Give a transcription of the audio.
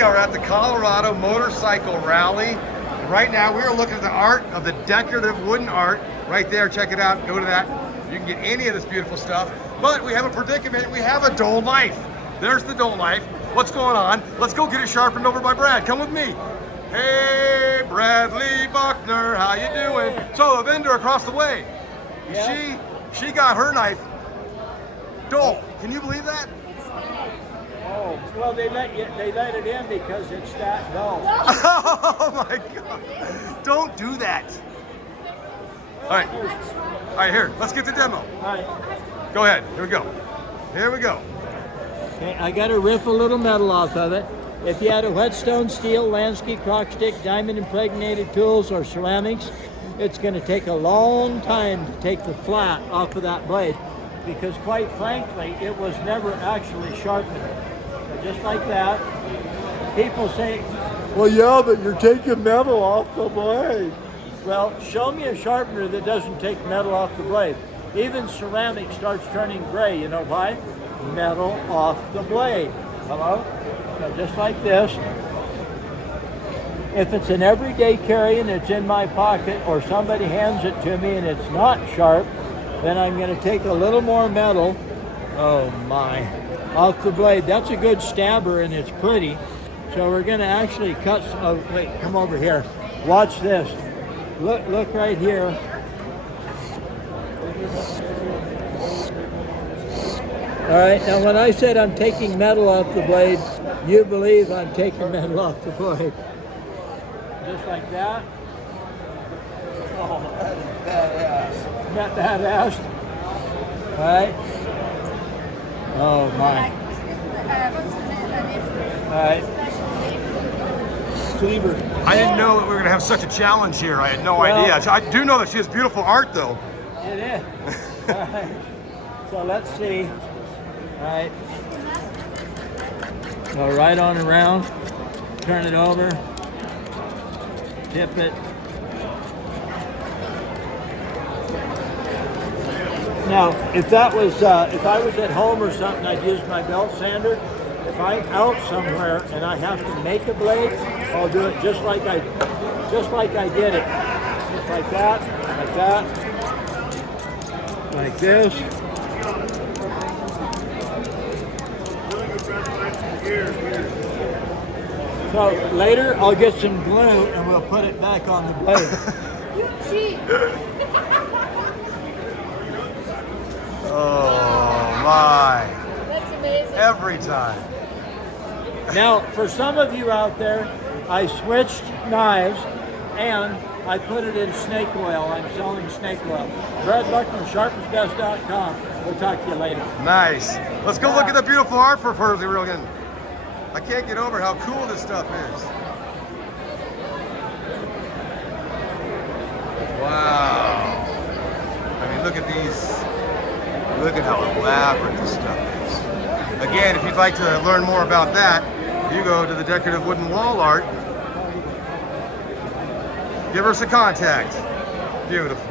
We are at the Colorado Motorcycle Rally. Right now we are looking at the art of the decorative wooden art. Right there, check it out, go to that. You can get any of this beautiful stuff. But we have a predicament, we have a dull knife. There's the dull knife. What's going on? Let's go get it sharpened over by Brad. Come with me. Hey, Bradley Buckner, how you doing? So a vendor across the way, she got her knife dull. Can you believe that? Oh, well, they let it in because it's that dull. Oh my God! Don't do that. All right, here. Let's get the demo. All right. Go ahead. Here we go. Here we go. Okay, I got to rip a little metal off of it. If you had a whetstone, steel, Lansky, crock stick, diamond impregnated tools, or ceramics, it's going to take a long time to take the flat off of that blade because, quite frankly, it was never actually sharpened. So just like that. People say, well, yeah, but you're taking metal off the blade. Well, show me a sharpener that doesn't take metal off the blade. Even ceramic starts turning gray. You know why? Metal off the blade. Hello? So just like this. If it's an everyday carry and it's in my pocket or somebody hands it to me and it's not sharp, then I'm going to take a little more metal, oh my, off the blade. That's a good stabber and it's pretty. So we're going to actually cut, oh wait, come over here. Watch this. Look right here. All right, now when I said I'm taking metal off the blade, you believe I'm taking metal off the blade. Just like that. Oh, that is badass. Isn't that badass? All right. Oh my. All right. Cleaver. I didn't know that we were going to have such a challenge here. I had no idea. I do know that she has beautiful art, though. It is. All right. So let's see. All right. Go right on around. Turn it over. Tip it. Now, if I was at home or something, I'd use my belt sander. If I'm out somewhere and I have to make a blade, I'll do it just like I did it. Just like that, like this. So later I'll get some glue and we'll put it back on the blade. You cheat. Oh my. That's amazing. Every time. Now, for some of you out there, I switched knives and I put it in snake oil. I'm selling snake oil. Brad Buckner, sharpensbest.com. We'll talk to you later. Nice. Let's go look at the beautiful art for Furley Regan. I can't get over how cool this stuff is. Wow. I mean, look at these. Look at how elaborate this stuff is. Again, if you'd like to learn more about that, you go to the decorative wooden wall art. Give us a contact. Beautiful.